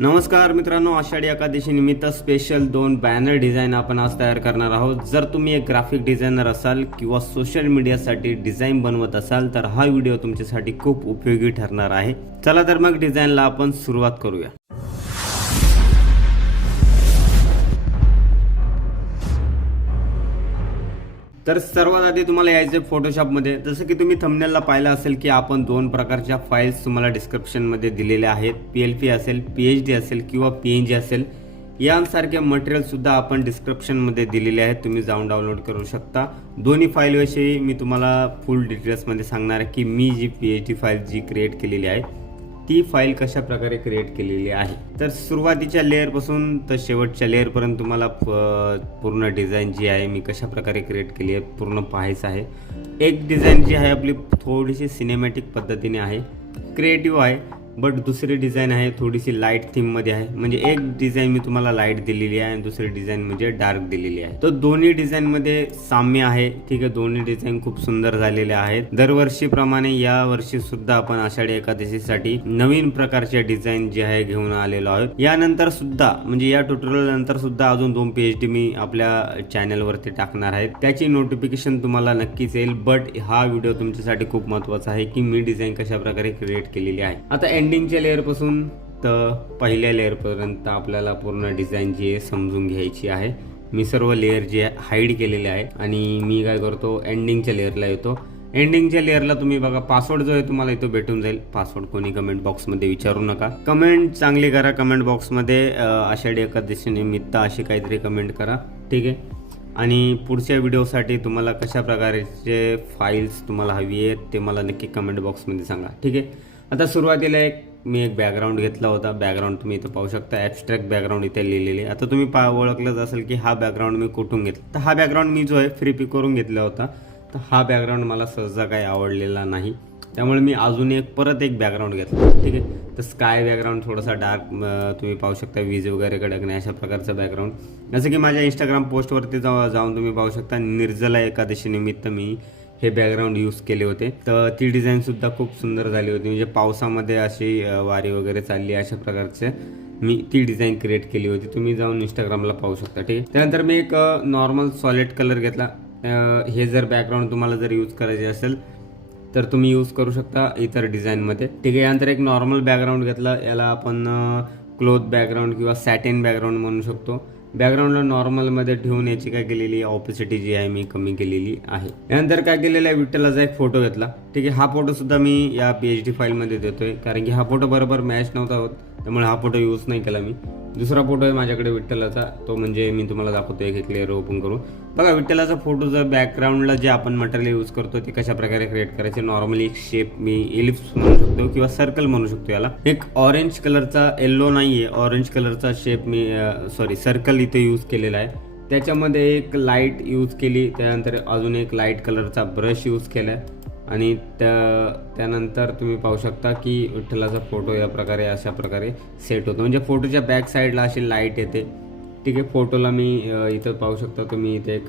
नमस्कार मित्रांनो, आषाढी एकादशी निमित्त स्पेशल 2 बॅनर डिझाईन आपण आज तयार करणार आहोत. जर तुम्ही एक ग्राफिक डिझायनर असाल किंवा सोशल मीडियासाठी डिझाईन बनवत असाल तर हा व्हिडिओ तुमच्यासाठी खूप उपयोगी ठरणार आहे. चला तर मग डिझाईनला आपण सुरुवात करूया. तर सर्वात आधी तुम्हाला यायचं फोटोशॉपमध्ये. जसं की तुम्ही थंबनेलला पाहिलं असेल की आपण 2 प्रकारच्या फाईल्स तुम्हाला डिस्क्रिप्शनमध्ये दिलेल्या आहेत. PLP असेल, PHD असेल किंवा PNG असेल, यांसारखे मटेरियलसुद्धा आपण डिस्क्रिप्शनमध्ये दिलेले आहेत. तुम्ही जाऊन डाउनलोड करू शकता. दोन्ही फाईलविषयी मी तुम्हाला फुल डिटेल्समध्ये सांगणार आहे की मी जी PHD फाईल जी क्रिएट केलेली आहे ती फाईल कशा प्रकारे क्रिएट केलेली आहे. तर सुरुवातीच्या लेअरपासून तर शेवटच्या लेअरपर्यंत तुम्हाला पूर्ण डिझाईन जी आहे मी कशा प्रकारे क्रिएट केली आहे पूर्ण पाहायचं आहे. एक डिझाईन जी आहे आपली थोडीशी सिनेमॅटिक पद्धतीने आहे, क्रिएटिव्ह आहे. बट दुसरी डिझाईन आहे थोडीशी लाईट थीममध्ये आहे. म्हणजे एक डिझाईन मी तुम्हाला लाईट दिलेली आहे आणि दुसरी डिझाईन म्हणजे डार्क दिलेली आहे. तर दोन्ही डिझाईनमध्ये साम्य आहे. ठीक आहे, दोन्ही डिझाईन खूप सुंदर झालेले आहेत. दरवर्षीप्रमाणे या वर्षी सुद्धा आपण आषाढी एकादशीसाठी नवीन प्रकारचे डिझाईन जे आहे घेऊन आलेलो आहोत. यानंतर सुद्धा म्हणजे या ट्युटोरियल नंतर सुद्धा अजून 2 PHD मी आपल्या चॅनलवरती टाकणार आहे. त्याची नोटिफिकेशन तुम्हाला नक्कीच येईल. बट हा व्हिडिओ तुमच्यासाठी खूप महत्त्वाचा आहे की मी डिझाईन कशा प्रकारे क्रिएट केलेली आहे. आता एंडिंगच्या लेअरपासून तर पहिल्या लेअरपर्यंत आपल्याला पूर्ण डिझाईन जी आहे समजून घ्यायची आहे. मी सर्व लेअर जे आहे हाईड केलेले आहे आणि मी काय करतो एंडिंगच्या लेअरला येतो. एंडिंगच्या लेअरला तुम्ही बघा पासवर्ड जो आहे तुम्हाला इथं भेटून जाईल. पासवर्ड कोणी कमेंट बॉक्समध्ये विचारू नका. कमेंट चांगली करा कमेंट बॉक्समध्ये. आषाढी एकादशी निमित्त अशी काहीतरी कमेंट करा, ठीक आहे. आणि पुढच्या व्हिडिओसाठी तुम्हाला कशा प्रकारचे फाईल्स तुम्हाला हवी आहेत ते मला नक्की कमेंट बॉक्समध्ये सांगा, ठीक आहे. आता सुरुवातीला मी एक बॅकग्राऊंड घेतला होता. बॅकग्राऊंड तुम्ही इथं पाहू शकता. ॲब्स्ट्रॅक्ट बॅकग्राऊंड इथे लिहिलेले. आता तुम्ही ओळखलंच असेल की हा बॅकग्राऊंड मी कुठून घेतला. तर हा बॅकग्राऊंड मी जो आहे फ्री पिक करून घेतला होता. तर हा बॅकग्राऊंड मला सहजा काही आवडलेला नाही, त्यामुळे मी अजून परत एक बॅकग्राऊंड घेतला, ठीक आहे. तर स्काय बॅकग्राऊंड थोडासा डार्क तुम्ही पाहू शकता, वीज वगैरे कडक नाही अशा प्रकारचं बॅकग्राऊंड. जसं की माझ्या इंस्टाग्राम पोस्टवरती जाऊन तुम्ही पाहू शकता. निर्जला एकादशी निमित्त मी हे बॅकग्राऊंड यूज केले होते. तर ती डिझाईनसुद्धा खूप सुंदर झाली होती. म्हणजे पावसामध्ये अशी वारी वगैरे चालली अशा प्रकारचे मी ती डिझाईन क्रिएट केली होती. तुम्ही जाऊन इंस्टाग्रामला पाहू शकता, ठीक आहे. त्यानंतर मी एक नॉर्मल सॉलिड कलर घेतला. हे जर बॅकग्राऊंड तुम्हाला जर यूज करायचे असेल तर तुम्ही यूज करू शकता इतर डिझाईनमध्ये, ठीक आहे. यानंतर एक नॉर्मल बॅकग्राऊंड घेतला. याला आपण क्लोथ बॅकग्राऊंड किंवा सॅटिन बॅकग्राऊंड म्हणू शकतो. बॅकग्राऊंडला नॉर्मलमध्ये ठेवून याची काय केलेली आहे ऑपॉसिटी जी आहे मी कमी केलेली आहे. यानंतर काय केलेलं आहे विठ्ठलाचा एक फोटो घेतला, ठीक आहे. हा फोटोसुद्धा मी या PHD फाईलमध्ये देतोय कारण की हा फोटो बरोबर मॅच नव्हता होत, त्यामुळे हा फोटो यूज नाही केला मी. दुसरा फोटो आहे माझ्याकडे विठ्ठलाचा, तो म्हणजे मी तुम्हाला दाखवतो एक लेअर ओपन करून. बघा विठ्ठलाचा फोटो जर बॅकग्राऊंडला जे आपण मटेरियल यूज करतो ते कशा प्रकारे क्रिएट करायचे. नॉर्मली एक शेप मी एलिप्स म्हणू शकतो किंवा सर्कल म्हणू शकतो. याला एक ऑरेंज कलरचा, येल्लो नाहीये, ऑरेंज कलरचा शेप मी सर्कल इथे यूज केलेला आहे. त्याच्यामध्ये एक लाईट यूज केली. त्यानंतर अजून एक लाईट कलरचा ब्रश यूज केला आहे आणि त्यानंतर तुम्ही पाहू शकता की विठ्ठलाचा फोटो या प्रकारे अशा प्रकारे सेट होतो. म्हणजे फोटोच्या बॅक साईडला अशी लाईट येते, ठीक आहे. फोटोला मी इथं पाहू शकता तुम्ही इथे एक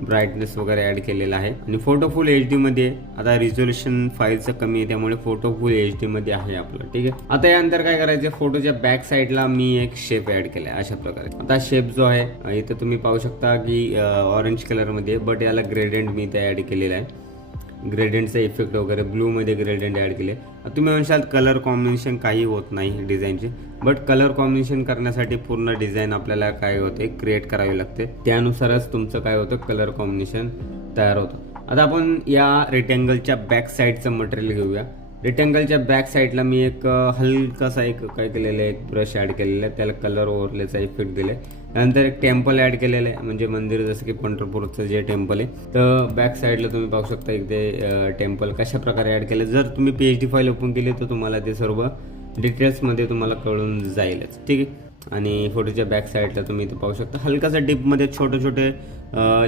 ब्राईटनेस वगैरे ॲड केलेला आहे आणि फोटो फुल HD मध्ये. आता रिझोल्युशन फाईलचं कमी आहे त्यामुळे फोटो फुल HD मध्ये आहे आपलं, ठीक आहे. आता यानंतर काय करायचं, फोटोच्या बॅक साईडला मी एक शेप ॲड केला आहे अशा प्रकारे. आता शेप जो आहे इथं तुम्ही पाहू शकता की ऑरेंज कलरमध्ये, बट याला ग्रेडियंट मी इथे ॲड केलेला आहे. ग्रेडियंटचा इफेक्ट वगैरे ब्लूमध्ये ग्रेडियंट ॲड केले. तुम्ही म्हणशाल कलर कॉम्बिनेशन काही होत नाही डिझाईनचे, बट कलर कॉम्बिनेशन करण्यासाठी पूर्ण डिझाईन आपल्याला काय होते क्रिएट करावी लागते. त्यानुसारच तुमचं काय होतं कलर कॉम्बिनेशन तयार होतं. आता आपण या रेक्टँगलच्या बॅक साईडचं मटेरियल घेऊया. रेक्टँगलच्या बॅक साईडला मी एक हलकासा काय केलेलं आहे, एक ब्रश ॲड केलेला आहे. त्याला कलर ओव्हरलेचा इफेक्ट दिला आहे. त्यानंतर एक टेम्पल ॲड केलेलं आहे, म्हणजे मंदिर जसं की पंढरपूरचं जे टेम्पल आहे. तर बॅक साईडला तुम्ही पाहू शकता इथे टेम्पल कशा प्रकारे ॲड केलं. जर तुम्ही PHD फाईल ओपन केली तर तुम्हाला ते सर्व डिटेल्समध्ये तुम्हाला कळून जाईलच, ठीक आहे. आणि फोटोच्या बॅक साईडला तुम्ही इथे पाहू शकता हलकासा डीपमध्ये छोटे छोटे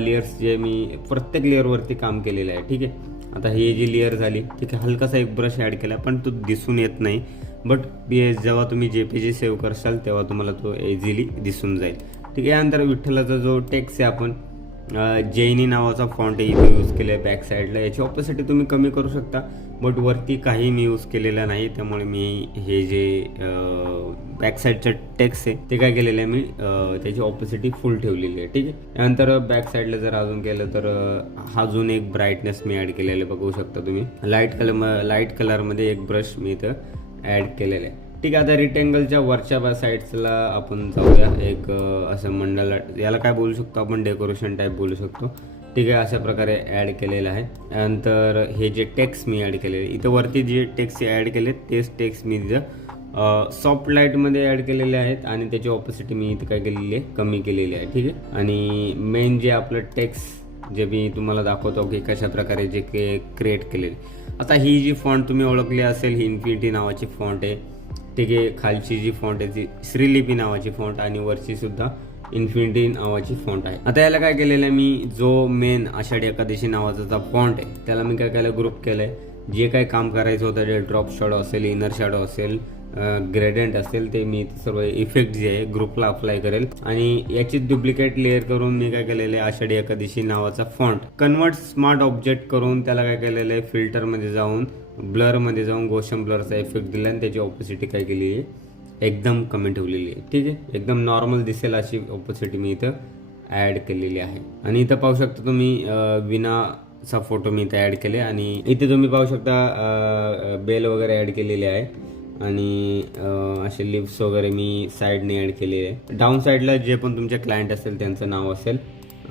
लेयर्स जे मी प्रत्येक लेअरवरती काम केलेलं आहे, ठीक आहे. आता ही जी लेअर झाली, ठीक आहे. हलकासा एक ब्रश ॲड केला पण तो दिसून येत नाही, बट जेव्हा तुम्ही JPG सेव्ह करशाल तेव्हा तुम्हाला तो इझिली दिसून जाईल, ठीक आहे. यानंतर विठ्ठलाचा जो टेक्स्ट आहे आपण जैनी नावाचा फॉन्ट इथे यूज केला आहे बॅक साईडला. याची ऑपोसिटी तुम्ही कमी करू शकता बट वरती काही मी यूज केलेलं नाही, त्यामुळे मी हे जे बॅक साईडचं टेक्स्ट आहे ते काय केलेलं आहे मी त्याची ऑपोसिटी फुल ठेवलेली आहे. ठीक आहे. त्यानंतर बॅक साईडला जर अजून केलं तर हा अजून एक ब्राईटनेस मी ॲड केलेलं आहे, बघू शकता तुम्ही. लाईट कलरमध्ये एक ब्रश मी इथं ॲड केलेलं आहे. ठीक आहे. आता रेक्टँगलच्या वरच्या साईड्सला आपण जाऊया. एक असं मंडळ, याला काय बोलू शकतो आपण, डेकोरेशन टाईप बोलू शकतो. ठीक आहे. अशा प्रकारे ॲड केलेलं आहे. त्यानंतर हे जे टेक्स्ट मी ॲड केलेले, इथं वरती जे टेक्स्ट ॲड केले तेच टेक्स्ट मी इथं सॉफ्ट लाईटमध्ये ॲड केलेले आहेत आणि त्याची ऑपोसिटी मी इथं काय केलेली आहे, कमी केलेली आहे. ठीक आहे. आणि मेन जे आपलं टेक्स्ट जे मी तुम्हाला दाखवतो की कशा प्रकारे जे क्रिएट केलेले. आता ही जी फॉन्ट तुम्ही ओळखली असेल, ही इन्फिनिटी नावाची फॉन्ट आहे. ठीक आहे. खालची जी फॉन्ट आहे ती श्रीलिपी नावाची फॉन्ट आणि वरची सुद्धा इन्फिनिटी नावाची फॉन्ट आहे. आता याला काय केलेलं आहे मी, जो मेन आषाढी एकादशी नावाचा फॉन्ट आहे त्याला मी काय केलं, ग्रुप केलं आहे. जे काही काम करायचं होतं, जे ड्रॉप शॅडो असेल, इनर शॅडो असेल, ग्रेडियंट असेल, ते मी सर्व इफेक्ट जे आहे ग्रुपला अप्लाय करेल आणि याची डुप्लिकेट लेअर करून मी काय केलेलं आहे, आषाढी एकादशी नावाचा फॉन्ट कन्वर्ट स्मार्ट ऑब्जेक्ट करून त्याला काय केलेलं आहे, फिल्टरमध्ये जाऊन ब्लरमध्ये जाऊन गोशन ब्लरचा इफेक्ट दिला आणि त्याची ऑपोसिटी काय केली आहे, एकदम कमी ठेवलेली आहे. ठीक आहे. एकदम नॉर्मल दिसेल अशी ऑपोसिटी मी इथं ॲड केलेली आहे. आणि इथं पाहू शकता तुम्ही विनाचा फोटो मी इथं ॲड केले आणि इथे तुम्ही पाहू शकता बेल वगैरे ॲड केलेली आहे आणि असे लिप्स वगैरे मी साईडने ॲड केलेले आहे. डाऊन साईडला जे पण तुमचे क्लायंट असेल त्यांचं नाव असेल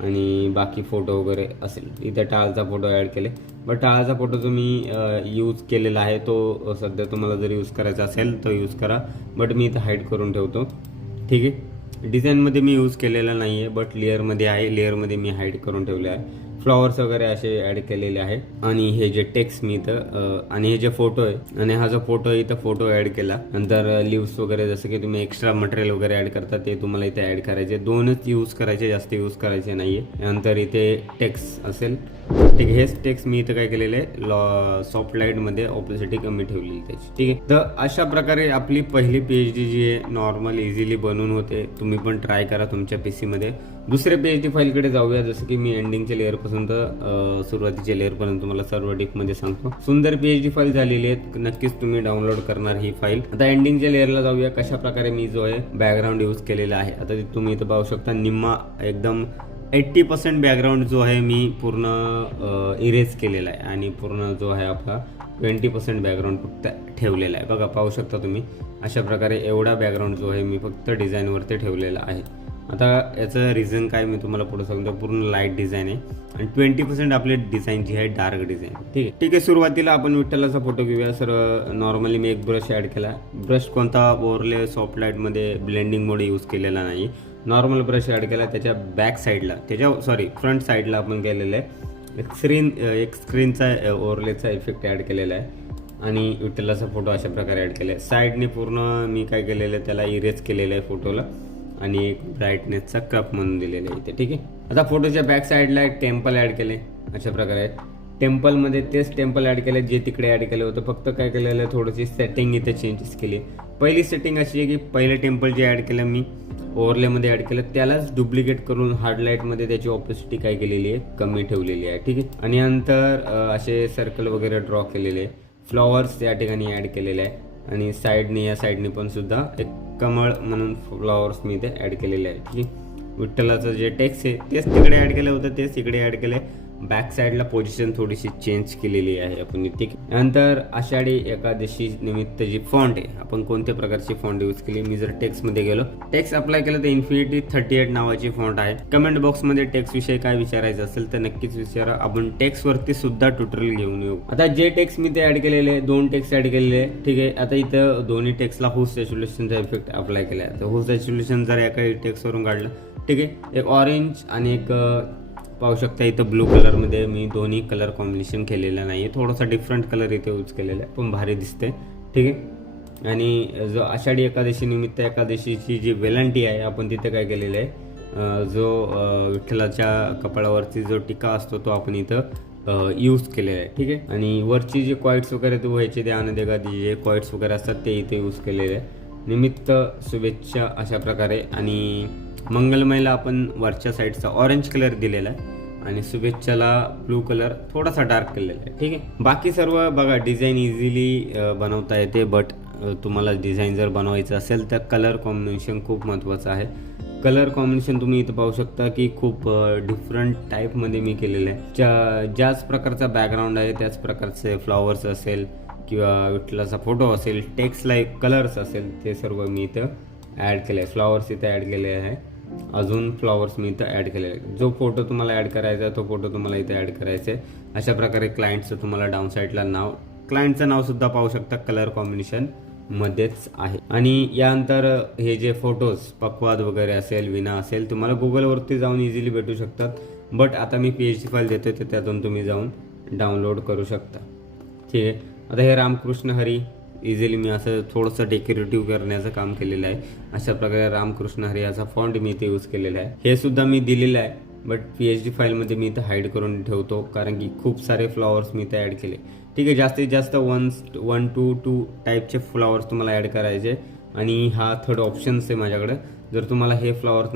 आणि बाकी फोटो वगैरे असेल. इथं टाळचा फोटो ॲड केले. बट टाळाचा फोटो जो मी यूज केलेला आहे तो सध्या तुम्हाला जर यूज करायचा असेल तर यूज करा, बट मी इथं हाईड करून ठेवतो. ठीक आहे. डिझाईनमध्ये मी यूज केलेला नाही आहे, बट लेअरमध्ये आहे. लेअरमध्ये मी हाईड करून ठेवले आहे. फ्लॉवर्स वगैरे असे ॲड केलेले आहे. आणि हे जे टेक्स्ट मी इथं आणि हे जे फोटो आहे आणि हा जो फोटो आहे इथं फोटो ॲड केला. नंतर लिव्स वगैरे जसं की तुम्ही एक्स्ट्रा मटेरियल वगैरे ॲड करता ते तुम्हाला इथे ॲड करायचे. दोनच यूज करायचे, जास्त यूज करायचे नाही आहे. नंतर इथे टेक्स्ट असेल. ठीक आहे. हेच टेक्स्ट मी इथं काय केलेलं आहे, सॉफ्ट लाईटमध्ये ऑपोसिटी कमी ठेवलेली त्याची. ठीक आहे. तर अशा प्रकारे आपली पहिली PhD जी आहे नॉर्मल इझिली बनवून होते. तुम्ही पण ट्राय करा तुमच्या PC मध्ये. दुसऱ्या PhD फाईलकडे जाऊया. जसं की मी एंडिंगच्या लेअरपासून तर सुरुवातीच्या लेअरपर्यंत तुम्हाला सर्व डीपमध्ये सांगतो. सुंदर PhD फाईल झालेली आहे, नक्कीच तुम्ही डाउनलोड करणार ही फाईल. आता एंडिंगच्या लेअरला जाऊया. कशा प्रकारे मी जो आहे बॅकग्राऊंड यूज केलेला आहे. आता तुम्ही इथं पाहू शकता निम्मा एकदम 80% बॅकग्राऊंड जो आहे मी पूर्ण इरेज केलेला आहे आणि पूर्ण जो आहे आपला 20% बॅकग्राऊंड फक्त ठेवलेला आहे. बघा पाहू शकता तुम्ही अशा प्रकारे एवढा बॅकग्राऊंड जो आहे मी फक्त डिझाईनवरती ठेवलेला आहे. आता याचं रिझन काय मी तुम्हाला पुढे सांगतो. पूर्ण लाईट डिझाईन आहे आणि 20% आपली डिझाईन जी आहे डार्क डिझाईन. ठीक आहे. सुरुवातीला आपण विठ्ठलाचा फोटो घेऊया. सर नॉर्मली मी एक ब्रश ॲड केला. ब्रश कोणता ओव्हरले सॉफ्ट लाईटमध्ये ब्लेंडिंग मोड यूज केलेला नाही. नॉर्मल ब्रश ॲड केला. त्याच्या बॅक साईडला फ्रंट साईडला आपण केलेलं आहे एक स्क्रीनचा ओव्हरलेचा इफेक्ट ॲड केलेला आहे आणि विठ्ठलाचा फोटो अशा प्रकारे ॲड केला आहे. साईडने पूर्ण मी काय केलेलं आहे त्याला इरेज केलेलं आहे फोटोला आणि एक ब्राईटनेसचा क्रप म्हणून दिलेला आहे इथे. ठीक आहे. आता फोटोच्या बॅक साईडला एक टेम्पल ॲड केले अशा प्रकारे. टेम्पलमध्ये तेच टेम्पल ॲड केले जे तिकडे ॲड केलं होतं, फक्त काय केलेलं आहे थोडीशी सेटिंग इथे चेंजेस केली. पहिली सेटिंग अशी आहे की पहिले टेम्पल जे ॲड केलं मी ओव्हरलेमध्ये ॲड केलं त्यालाच डुप्लिकेट करून हार्ड लाईटमध्ये त्याची ऑपोसिटी काय केलेली आहे, कमी ठेवलेली आहे. ठीक आहे. आणि नंतर असे सर्कल वगैरे ड्रॉ केलेले आहे. फ्लॉवर्स या ठिकाणी ॲड केलेले आहे आणि साईडने या साईडने पण सुद्धा एक कमळ म्हणून फ्लॉवर्स मी इथे ॲड केलेले आहे. ठीक आहे. विठ्ठलाचं जे टेक्स्ट आहे तेच तिकडे ॲड केलं होतं तेच इकडे ॲड केलं आहे. बॅक साईडला पोझिशन थोडीशी चेंज केलेली आहे आपण. ठीक आहे. नंतर आषाढी एकादशी निमित्त जी फॉन्ट आहे आपण कोणत्या प्रकारची फॉन्ट यूज केली. मी जर टेक्स्टमध्ये गेलो, टेक्स्ट अप्लाय केलं तर इन्फिनिटी 38 नावाची फॉन्ट आहे. कमेंट बॉक्समध्ये टेक्स्ट विषयी काय विचारायचं असेल तर नक्कीच विचारा. आपण टेक्स्टवरती सुद्धा ट्युटोरियल घेऊन येऊ. आता जे टेक्स्ट मी ते ॲड केलेले 2 टेक्स्ट ॲड केलेले आहे. ठीक आहे. आता इथं दोन्ही टेक्स्टला हुस सॅच्युरेशनचा इफेक्ट अप्लाय केला आहे. तर हुस सॅच्युरेशन जर एका टेक्स्टवरून काढलं. ठीक आहे. एक ऑरेंज आणि एक पाहू शकता इथं ब्लू कलरमध्ये मी दोन्ही कलर कॉम्बिनेशन केलेलं नाही आहे. थोडासा डिफरंट कलर इथे यूज केलेला आहे पण भारी दिसते. ठीक आहे. आणि जो आषाढी एकादशी निमित्त एकादशीची जी वेलांटी आहे आपण तिथे काय केलेलं आहे, जो विठ्ठलाच्या कपाळावरती जो टिका असतो तो आपण इथं यूज केलेला आहे. ठीक आहे. आणि वरची जे क्वाइट्स वगैरे ते व्हायचे ते आनंदेगादी जे क्वाइट्स वगैरे असतात ते इथे यूज केलेले आहे. निमित्त शुभेच्छा अशा प्रकारे. आणि मंगलमयला आपण वरच्या साईडचा ऑरेंज कलर दिलेला आहे आणि शुभेच्छाला ब्लू कलर थोडासा डार्क केलेला आहे. ठीक आहे. बाकी सर्व बघा डिझाईन इझिली बनवता येते, बट तुम्हाला डिझाईन जर बनवायचं असेल तर कलर कॉम्बिनेशन खूप महत्त्वाचं आहे. कलर कॉम्बिनेशन तुम्ही इथं पाहू शकता की खूप डिफरंट टाईपमध्ये मी केलेलं आहे. ज्याच प्रकारचा बॅकग्राऊंड आहे त्याच प्रकारचे फ्लॉवर्स असेल किंवा विठ्ठलाचा फोटो असेल, टेक्स्ट लाईक कलर्स असेल, ते सर्व मी इथं ॲड केलं आहे. फ्लॉवर्स इथं ॲड केले आहे. अजून फ्लॉवर्स मी इथं ॲड केलेले आहे. जो फोटो तुम्हाला ॲड करायचा आहे तो फोटो तुम्हाला इथे ॲड करायचा आहे. अशा प्रकारे क्लायंटचं तुम्हाला डाऊन साईडला नाव, क्लायंटचं नावसुद्धा पाहू शकता कलर कॉम्बिनेशन मध्येच आहे. आणि यानंतर हे जे फोटोज पक्वाद वगैरे असेल, विना असेल, तुम्हाला गुगलवरती जाऊन इझिली भेटू शकतात. बट आता मी PHD फाईल देतो तर त्यातून तुम्ही जाऊन डाउनलोड करू शकता. ठीक आहे. आता हे रामकृष्ण हरी इझिली मी असं थोडंसं डेकोरेटिव्ह करण्याचं काम केलेलं आहे. अशा प्रकारे रामकृष्ण हरी याचा फॉन्ट मी इथे यूज केलेला आहे. हे सुद्धा मी दिलेलं आहे, बट PHD फाईलमध्ये मी इथं हाईड करून ठेवतो कारण की खूप सारे फ्लॉवर्स मी इथे ॲड केले. ठीक आहे. जास्तीत जास्त 1 to 2 टाईपचे फ्लॉवर्स तुम्हाला ॲड करायचे. आणि हा थर्ड ऑप्शन्स आहे माझ्याकडे. जर तुम्हाला हे फ्लॉवर्स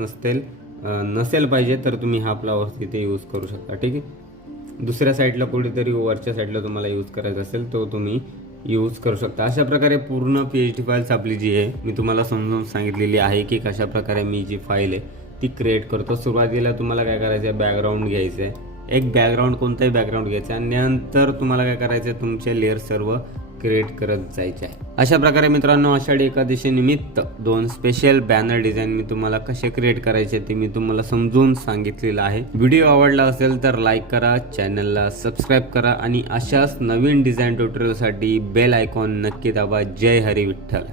नसेल पाहिजे तर तुम्ही हा फ्लॉवर्स इथे यूज करू शकता. ठीक आहे. दुसऱ्या साईडला कुठेतरी वरच्या साईडला तुम्हाला यूज करायचा असेल तो तुम्ही यूज करू शकता. अशा प्रकारे पूर्ण PHD फाईल्स आपली जी आहे मी तुम्हाला समजून सांगितलेली आहे की कशा प्रकारे मी जी फाईल आहे ती क्रिएट करतो. सुरुवातीला तुम्हाला काय करायचं आहे, बॅकग्राऊंड घ्यायचं आहे. एक बॅकग्राऊंड, कोणताही बॅकग्राऊंड घ्यायचं आणि नंतर तुम्हाला काय करायचं आहे, तुमचे लेअर सर्व क्रिएट करत जायचे आहे. अशा प्रकारे मित्रांनो आषाढी एकादशी निमित्त 2 स्पेशल बॅनर डिझाईन मी तुम्हाला कसे क्रिएट करायचे ते मी तुम्हाला समजून सांगितलेलं आहे. व्हिडिओ आवडला असेल तर लाईक करा, चॅनलला सबस्क्राईब करा आणि अशाच नवीन डिझाईन ट्युटोरियलसाठी बेल आयकॉन नक्की दाबा. जय हरी विठ्ठल.